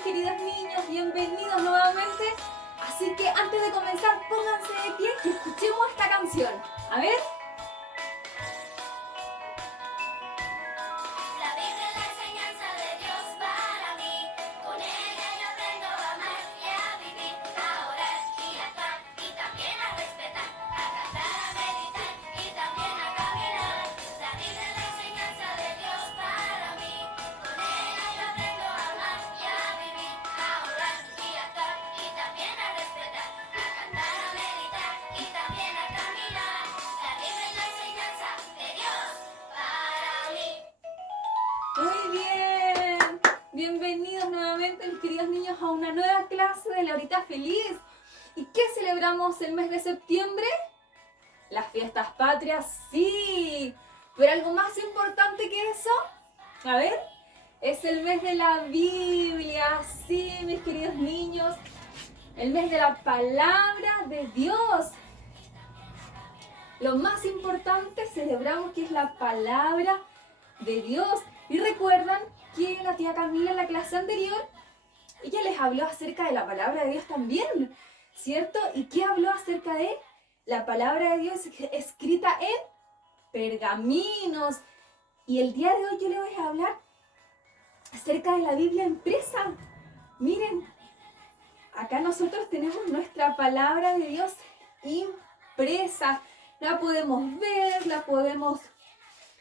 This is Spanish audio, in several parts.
mis queridos niños, bienvenidos nuevamente. Así que antes de comenzar, pónganse de pie y escuchemos esta canción. A ver. La Biblia es la enseñanza de Dios para mí. Con ella yo aprendo a amar y a vivir, a orar y a actuar y también a respetar, a cantar, a meditar y también a caminar. La Biblia es la enseñanza de Dios para mí. Con ella yo aprendo a amar y a vivir, a orar y a actuar y también a respetar, a cantar, a meditar y también a caminar. La Biblia es la enseñanza de Dios para mí. Muy bien. Bienvenidos nuevamente, mis queridos niños, a una nueva clase de Laurita Feliz. ¿Y qué celebramos el mes de septiembre? Las fiestas patrias, sí. Pero algo más importante que eso, a ver, es el mes de la Biblia. Sí, mis queridos niños, el mes de la palabra de Dios. Lo más importante celebramos que es la palabra de Dios. Y recuerdan que la tía Camila en la clase anterior, ella les habló acerca de la palabra de Dios también, ¿cierto? ¿Y qué habló acerca de la palabra de Dios escrita en pergaminos? Y el día de hoy yo les voy a hablar acerca de la Biblia impresa. Miren, acá nosotros tenemos nuestra palabra de Dios impresa. La podemos ver, la podemos,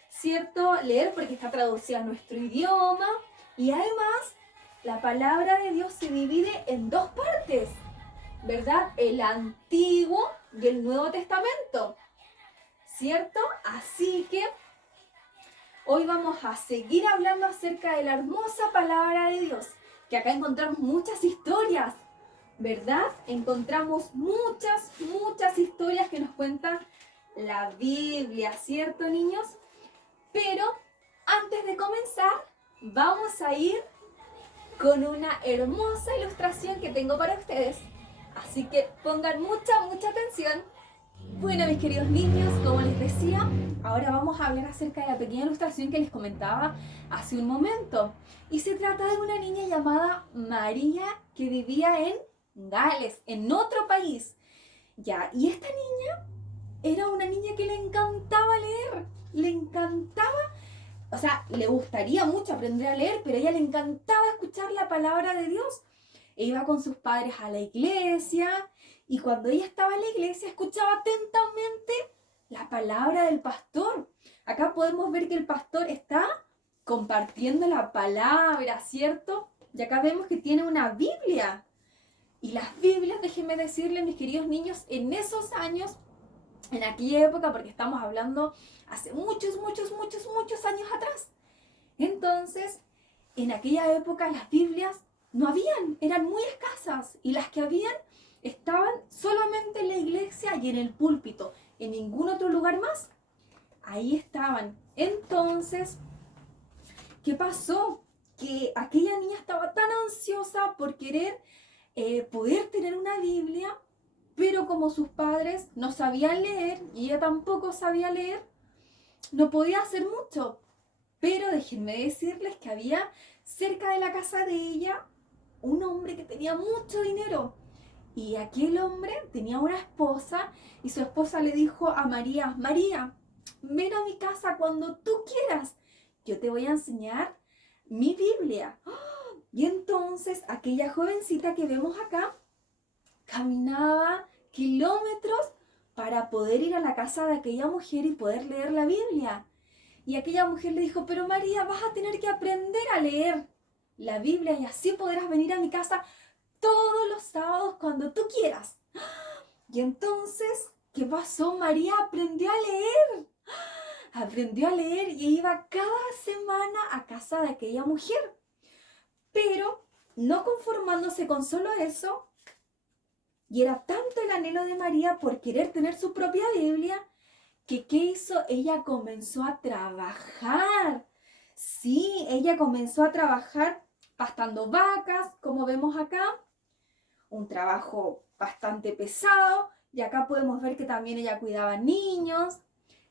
¿cierto?, leer porque está traducida a nuestro idioma. Y además, la palabra de Dios se divide en dos partes, ¿verdad? El Antiguo y el Nuevo Testamento, ¿cierto? Así que hoy vamos a seguir hablando acerca de la hermosa palabra de Dios, que acá encontramos muchas historias, ¿verdad? Encontramos muchas historias que nos cuentan la Biblia, ¿cierto, niños? Pero antes de comenzar, vamos a ir con una hermosa ilustración que tengo para ustedes. Así que pongan mucha atención. Bueno, mis queridos niños, como les decía, ahora vamos a hablar acerca de la pequeña ilustración que les comentaba hace un momento. Y se trata de una niña llamada María que vivía en Gales, en otro país. Ya, y esta niña era una niña que le encantaba leer, le encantaba, o sea, le gustaría mucho aprender a leer, pero a ella le encantaba escuchar la palabra de Dios. E iba con sus padres a la iglesia y cuando ella estaba en la iglesia escuchaba atentamente la palabra del pastor. Acá podemos ver que el pastor está compartiendo la palabra, ¿cierto? Y acá vemos que tiene una Biblia. Y las Biblias, déjenme decirles, mis queridos niños, en esos años, en aquella época, porque estamos hablando hace muchos años atrás. Entonces, en aquella época las Biblias no habían, eran muy escasas y las que habían estaban solamente en la iglesia y en el púlpito, en ningún otro lugar más. Ahí estaban. Entonces, ¿qué pasó? Que aquella niña estaba tan ansiosa por querer poder tener una Biblia, pero como sus padres no sabían leer y ella tampoco sabía leer, no podía hacer mucho. Pero déjenme decirles que había cerca de la casa de ella un hombre que tenía mucho dinero. Y aquel hombre tenía una esposa y su esposa le dijo a María: María, ven a mi casa cuando tú quieras. Yo te voy a enseñar mi Biblia. Y entonces aquella jovencita que vemos acá caminaba kilómetros para poder ir a la casa de aquella mujer y poder leer la Biblia. Y aquella mujer le dijo: pero María, vas a tener que aprender a leer la Biblia y así podrás venir a mi casa todos los sábados cuando tú quieras. Y entonces, ¿qué pasó? María aprendió a leer. Aprendió a leer y iba cada semana a casa de aquella mujer. Pero no conformándose con solo eso, y era tanto el anhelo de María por querer tener su propia Biblia, que ¿qué hizo? Ella comenzó a trabajar. Sí, ella comenzó a trabajar pastando vacas, como vemos acá. Un trabajo bastante pesado. Y acá podemos ver que también ella cuidaba niños.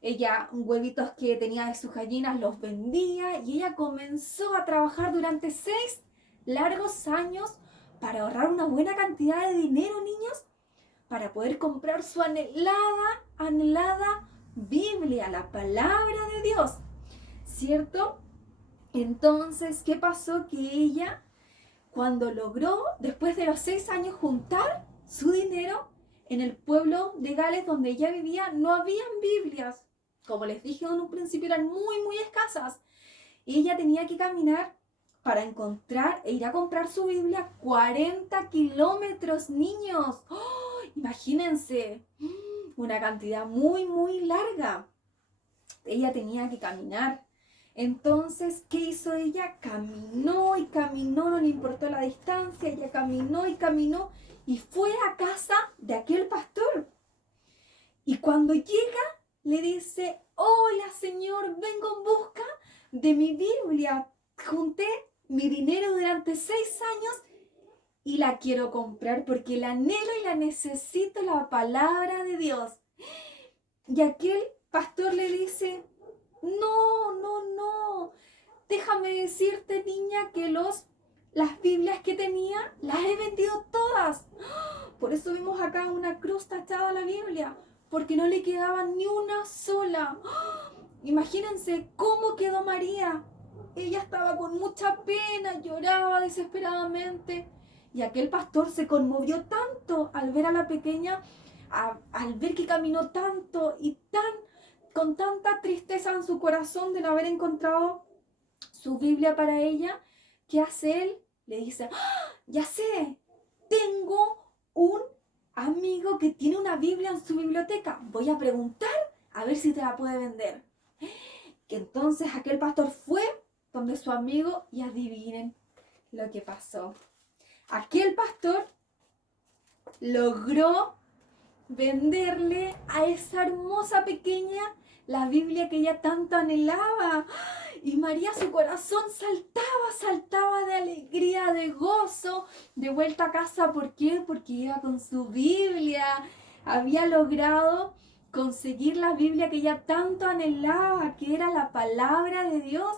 Ella, huevitos que tenía de sus gallinas los vendía. Y ella comenzó a trabajar durante 6 largos años para ahorrar una buena cantidad de dinero, niños, para poder comprar su anhelada Biblia, la palabra de Dios, ¿cierto? Entonces, ¿qué pasó? Que ella, cuando logró, después de los 6 años, juntar su dinero, en el pueblo de Gales donde ella vivía no habían Biblias. Como les dije en un principio, eran muy escasas. Y ella tenía que caminar para encontrar e ir a comprar su Biblia 40 kilómetros, niños. ¡Oh! Imagínense, una cantidad muy larga. Ella tenía que caminar. Entonces, ¿qué hizo ella? Caminó y caminó, no le importó la distancia, ella caminó y caminó y fue a casa de aquel pastor. Y cuando llega, le dice: hola, señor, vengo en busca de mi Biblia. Junté mi dinero durante 6 años y la quiero comprar porque la anhelo y la necesito, la palabra de Dios. Y aquel pastor le dice: no, déjame decirte, niña, que las Biblias que tenía las he vendido todas. Por eso vemos acá una cruz tachada a la Biblia, porque no le quedaba ni una sola. Imagínense cómo quedó María. Ella estaba con mucha pena, lloraba desesperadamente. Y aquel pastor se conmovió tanto al ver a la pequeña, al ver que caminó tanto y con tanta tristeza en su corazón de no haber encontrado su Biblia para ella. ¿Qué hace él? Le dice: ¡ah! Ya sé, tengo un amigo que tiene una Biblia en su biblioteca. Voy a preguntar a ver si te la puede vender. Que entonces aquel pastor fue donde su amigo y adivinen lo que pasó. Aquel pastor logró venderle a esa hermosa pequeña la Biblia que ella tanto anhelaba. Y María, su corazón saltaba de alegría, de gozo, de vuelta a casa. ¿Por qué? Porque iba con su Biblia. Había logrado conseguir la Biblia que ella tanto anhelaba, que era la palabra de Dios.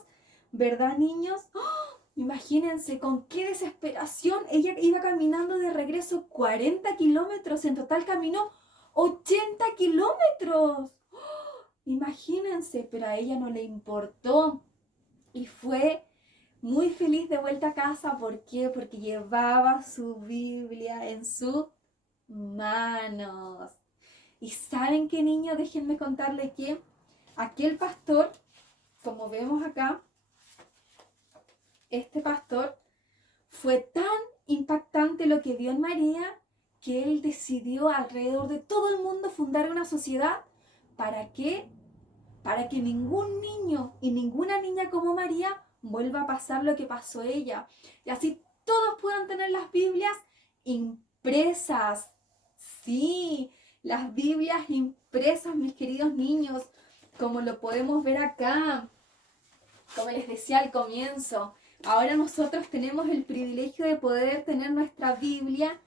¿Verdad, niños? ¡Oh! Imagínense con qué desesperación ella iba caminando de regreso 40 kilómetros. En total caminó 80 kilómetros. ¡Oh! Imagínense, pero a ella no le importó. Y fue muy feliz de vuelta a casa. ¿Por qué? Porque llevaba su Biblia en sus manos. ¿Y saben qué, niños? Déjenme contarles que aquel pastor, como vemos acá, este pastor, fue tan impactante lo que vio en María que él decidió alrededor de todo el mundo fundar una sociedad. ¿Para qué? Para que ningún niño y ninguna niña como María vuelva a pasar lo que pasó ella. Y así todos puedan tener las Biblias impresas. Sí, las Biblias impresas, mis queridos niños, como lo podemos ver acá. Como les decía al comienzo, ahora nosotros tenemos el privilegio de poder tener nuestra Biblia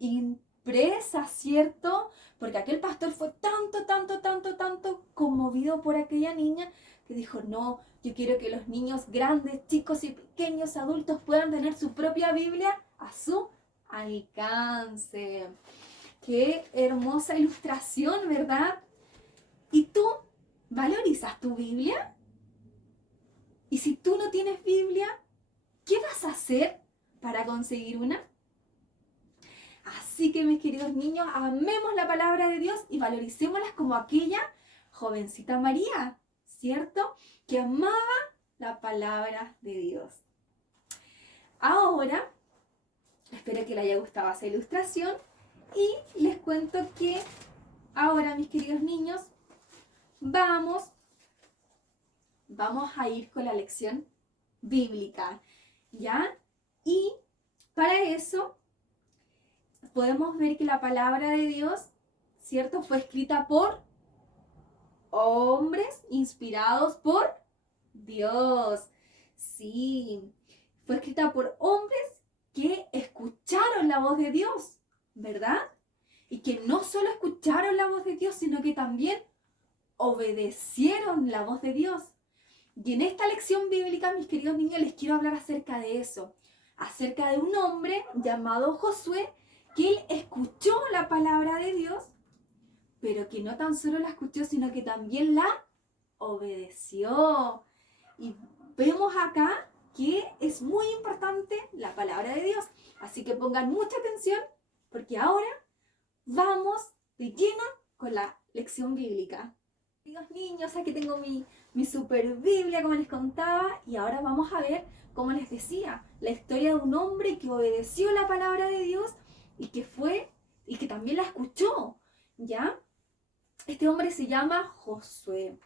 impresa, ¿cierto? Porque aquel pastor fue tanto conmovido por aquella niña que dijo: no, yo quiero que los niños grandes, chicos y pequeños, adultos puedan tener su propia Biblia a su alcance. Qué hermosa ilustración, ¿verdad? ¿Y tú valorizas tu Biblia? Y si tú no tienes Biblia, ¿qué vas a hacer para conseguir una? Así que, mis queridos niños, amemos la palabra de Dios y valoricémoslas como aquella jovencita María, ¿cierto? Que amaba la palabra de Dios. Ahora, espero que les haya gustado esa ilustración y les cuento que ahora, mis queridos niños, vamos a ir con la lección bíblica, ¿ya? Y para eso podemos ver que la palabra de Dios, ¿cierto?, fue escrita por hombres inspirados por Dios. Sí, fue escrita por hombres que escucharon la voz de Dios, ¿verdad? Y que no solo escucharon la voz de Dios, sino que también obedecieron la voz de Dios. Y en esta lección bíblica, mis queridos niños, les quiero hablar acerca de eso. acerca de un hombre llamado Josué, que él escuchó la palabra de Dios, pero que no tan solo la escuchó, sino que también la obedeció. Y vemos acá que es muy importante la palabra de Dios. Así que pongan mucha atención, porque ahora vamos de lleno con la lección bíblica. Queridos niños, aquí tengo mi super Biblia, como les contaba, y ahora vamos a ver, como les decía, la historia de un hombre que obedeció la palabra de Dios y que también la escuchó, ¿ya? Este hombre se llama Josué.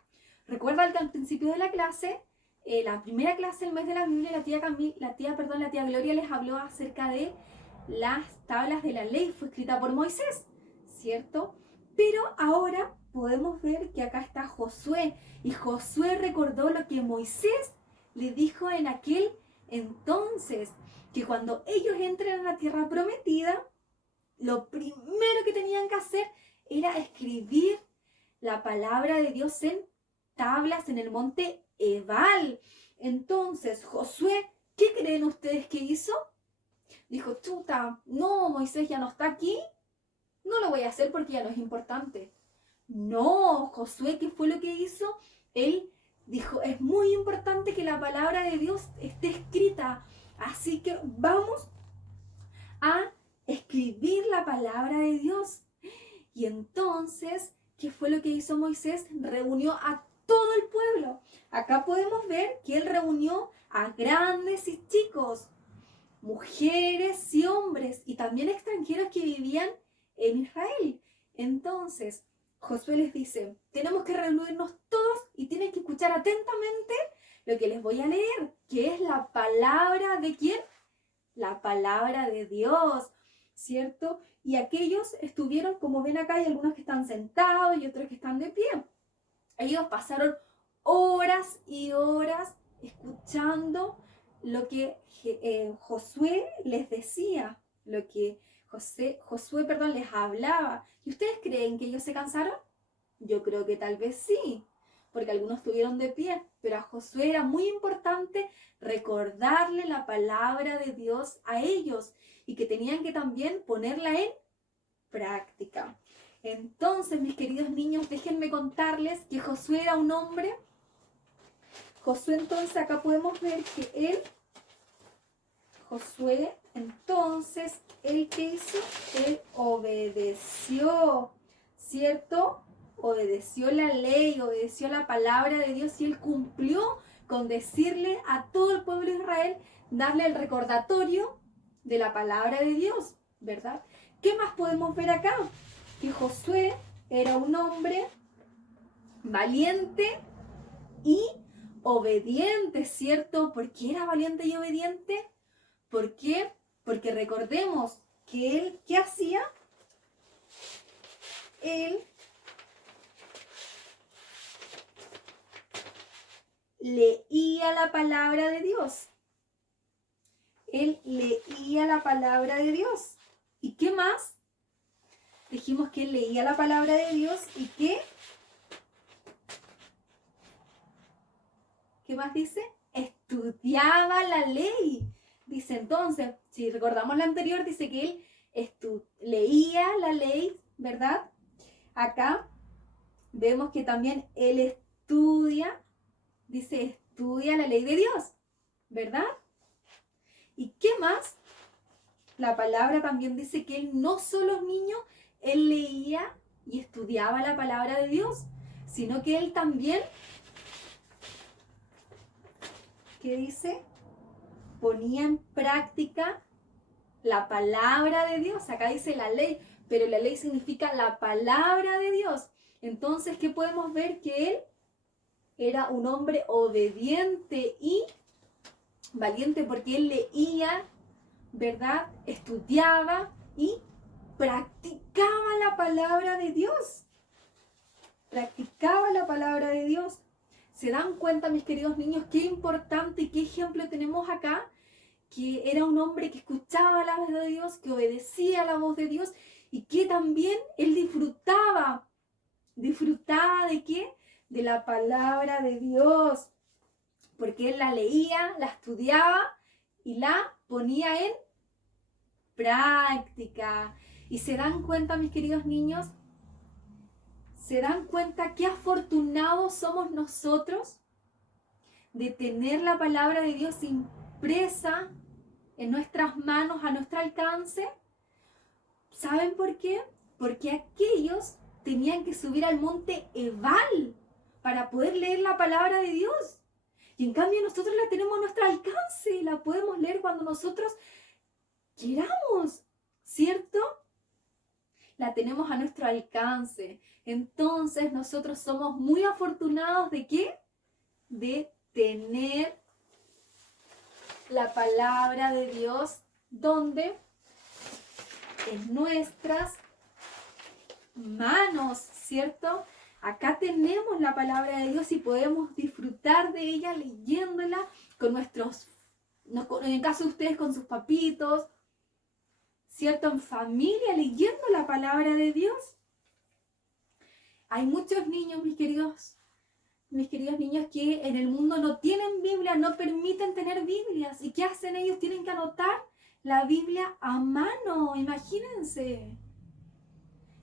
Recuerda que al principio de la clase, la primera clase del mes de la Biblia, la tía Gloria les habló acerca de las tablas de la ley, fue escrita por Moisés, ¿cierto? Pero ahora podemos ver que acá está Josué, y Josué recordó lo que Moisés le dijo en aquel entonces, que cuando ellos entren a la tierra prometida, lo primero que tenían que hacer era escribir la palabra de Dios en tablas en el monte Ebal. Entonces, Josué, ¿qué creen ustedes que hizo? Dijo, chuta, no, Moisés ya no está aquí, no lo voy a hacer porque ya no es importante. No, Josué, ¿qué fue lo que hizo? Él dijo, es muy importante que la palabra de Dios esté escrita, así que vamos a escribir la palabra de Dios. Y entonces, ¿qué fue lo que hizo Moisés? Reunió a todo el pueblo. Acá podemos ver que él reunió a grandes y chicos, mujeres y hombres, y también extranjeros que vivían en Israel. Entonces, Josué les dice, tenemos que reunirnos todos y tienen que escuchar atentamente lo que les voy a leer, que es la palabra de ¿quién? La palabra de Dios, ¿cierto? Y aquellos estuvieron, como ven acá, hay algunos que están sentados y otros que están de pie. Ellos pasaron horas y horas escuchando lo que Josué les decía, lo que Josué les hablaba. ¿Y ustedes creen que ellos se cansaron? Yo creo que tal vez sí, porque algunos estuvieron de pie, pero a Josué era muy importante recordarle la palabra de Dios a ellos y que tenían que también ponerla en práctica. Entonces, mis queridos niños, déjenme contarles que Josué era un hombre. Josué, entonces, acá podemos ver que Josué, entonces, ¿él qué hizo? Él obedeció, ¿cierto? Obedeció la ley, obedeció la palabra de Dios y él cumplió con decirle a todo el pueblo de Israel, darle el recordatorio de la palabra de Dios, ¿verdad? ¿Qué más podemos ver acá? Que Josué era un hombre valiente y obediente, ¿cierto? ¿Por qué era valiente y obediente? ¿Por qué? Porque recordemos que él, ¿qué hacía? Él leía la palabra de Dios. Él leía la palabra de Dios. ¿Y qué más? Dijimos que él leía la palabra de Dios y ¿qué más dice? Estudiaba la ley. Dice entonces, si recordamos la anterior, dice que él leía la ley, ¿verdad? Acá vemos que también él estudia, dice estudia la ley de Dios, ¿verdad? ¿Y qué más? La palabra también dice que él no solo niño, él leía y estudiaba la palabra de Dios, sino que él también, ¿qué dice? Ponía en práctica la palabra de Dios. Acá dice la ley, pero la ley significa la palabra de Dios. Entonces, ¿qué podemos ver? Que él era un hombre obediente y valiente porque él leía, ¿verdad? Estudiaba y practicaba la palabra de Dios. Practicaba la palabra de Dios. ¿Se dan cuenta, mis queridos niños, qué importante y qué ejemplo tenemos acá? Que era un hombre que escuchaba la voz de Dios, que obedecía la voz de Dios y que también él disfrutaba. ¿Disfrutaba de qué? De la palabra de Dios. Porque él la leía, la estudiaba y la ponía en práctica. Y se dan cuenta, mis queridos niños, se dan cuenta qué afortunados somos nosotros de tener la palabra de Dios impresa en nuestras manos, a nuestro alcance. ¿Saben por qué? Porque aquellos tenían que subir al monte Ebal para poder leer la palabra de Dios. Y en cambio nosotros la tenemos a nuestro alcance, la podemos leer cuando nosotros queramos, ¿cierto? La tenemos a nuestro alcance. Entonces nosotros somos muy afortunados ¿de qué? De tener la palabra de Dios donde en nuestras manos, ¿cierto? Acá tenemos la palabra de Dios y podemos disfrutar de ella leyéndola con nuestros, en el caso de ustedes con sus papitos, ¿cierto? En familia leyendo la palabra de Dios. Hay muchos niños, mis queridos niños, que en el mundo no tienen Biblia, no permiten tener Biblias. ¿Y qué hacen ellos? Tienen que anotar la Biblia a mano, imagínense.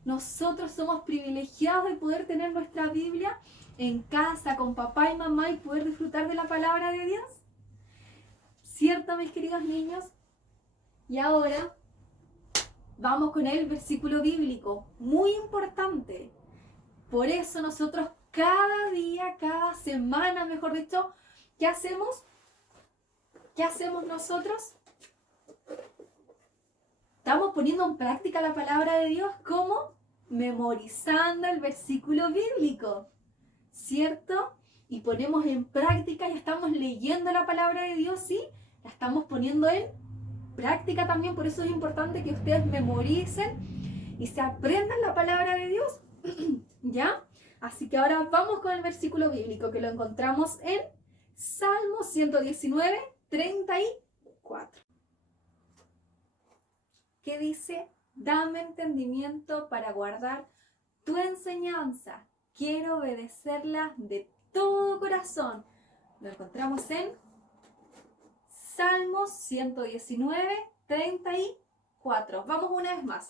Nosotros somos privilegiados de poder tener nuestra Biblia en casa con papá y mamá y poder disfrutar de la palabra de Dios. ¿Cierto, mis queridos niños? Y ahora vamos con el versículo bíblico, muy importante. Por eso nosotros cada día, cada semana, mejor dicho, ¿qué hacemos? ¿Qué hacemos nosotros? Estamos poniendo en práctica la palabra de Dios. ¿Cómo? Memorizando el versículo bíblico, ¿cierto? Y ponemos en práctica, ya estamos leyendo la palabra de Dios, ¿sí? La estamos poniendo en práctica también, por eso es importante que ustedes memoricen y se aprendan la palabra de Dios, ¿ya? Así que ahora vamos con el versículo bíblico que lo encontramos en Salmo 119, 34. ¿Qué dice? Dame entendimiento para guardar tu enseñanza. Quiero obedecerla de todo corazón. Lo encontramos en Salmos 119, 34. Vamos una vez más.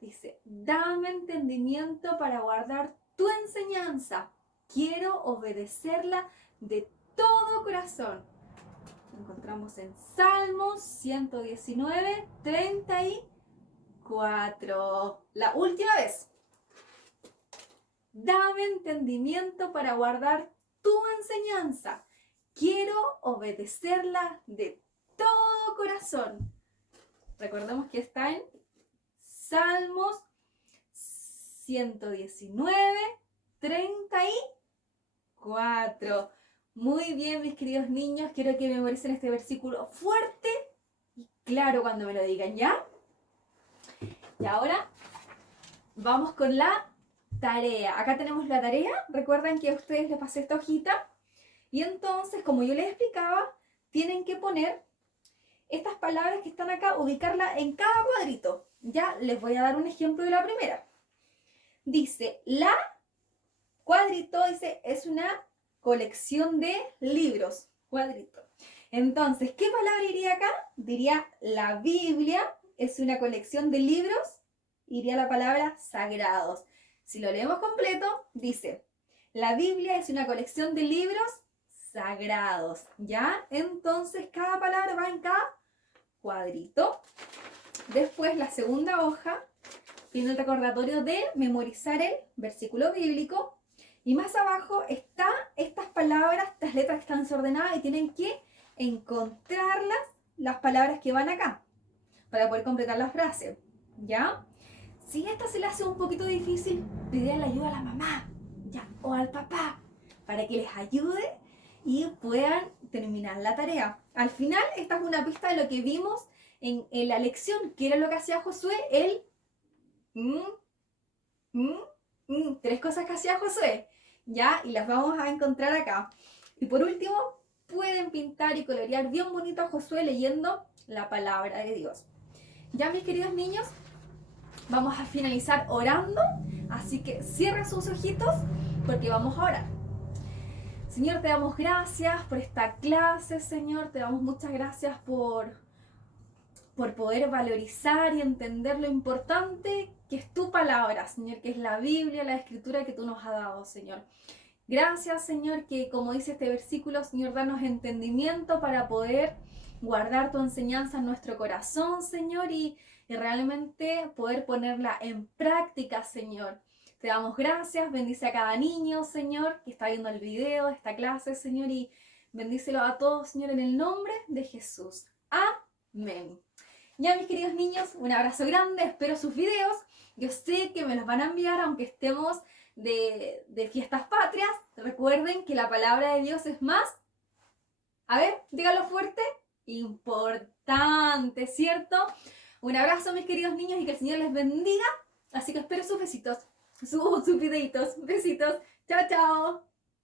Dice, dame entendimiento para guardar tu enseñanza. Quiero obedecerla de todo corazón. Lo encontramos en Salmos 119, 34. La última vez. Dame entendimiento para guardar tu enseñanza. Quiero obedecerla de todo corazón. Recordemos que está en Salmos 119, 34. Muy bien, mis queridos niños. Quiero que memoricen este versículo fuerte y claro cuando me lo digan, ¿ya? Y ahora vamos con la tarea. Acá tenemos la tarea. Recuerden que a ustedes les pasé esta hojita. Y entonces, como yo les explicaba, tienen que poner estas palabras que están acá, ubicarlas en cada cuadrito. Ya les voy a dar un ejemplo de la primera. Dice, la cuadrito, dice, es una colección de libros. Cuadrito. Entonces, ¿qué palabra iría acá? Diría, la Biblia es una colección de libros. Iría la palabra sagrados. Si lo leemos completo, dice, la Biblia es una colección de libros sagrados, ¿ya? Entonces, cada palabra va en cada cuadrito. Después, la segunda hoja, viene el recordatorio de memorizar el versículo bíblico. Y más abajo están estas palabras, estas letras que están desordenadas y tienen que encontrarlas, las palabras que van acá, para poder completar la frase, ¿ya? Si esta se le hace un poquito difícil, pídanle ayuda a la mamá, ¿ya? O al papá, para que les ayude y puedan terminar la tarea. Al final, esta es una pista de lo que vimos en la lección, que era lo que hacía Josué, tres cosas que hacía Josué, ¿ya? Y las vamos a encontrar acá. Y por último, pueden pintar y colorear bien bonito a Josué leyendo la palabra de Dios. Ya, mis queridos niños, vamos a finalizar orando, así que cierren sus ojitos porque vamos a orar. Señor, te damos gracias por esta clase, Señor. Te damos muchas gracias por poder valorizar y entender lo importante que es tu palabra, Señor, que es la Biblia, la Escritura que tú nos has dado, Señor. Gracias, Señor, que como dice este versículo, Señor, danos entendimiento para poder guardar tu enseñanza en nuestro corazón, Señor, y realmente poder ponerla en práctica, Señor. Te damos gracias, bendice a cada niño, Señor, que está viendo el video de esta clase, Señor, y bendícelo a todos, Señor, en el nombre de Jesús. Amén. Ya, mis queridos niños, un abrazo grande, espero sus videos. Yo sé que me los van a enviar aunque estemos de fiestas patrias. Recuerden que la palabra de Dios es más, a ver, díganlo fuerte, importante, ¿cierto? Un abrazo, mis queridos niños, y que el Señor les bendiga. Así que espero sus besitos, sus videitos. Besitos. Chao, chao.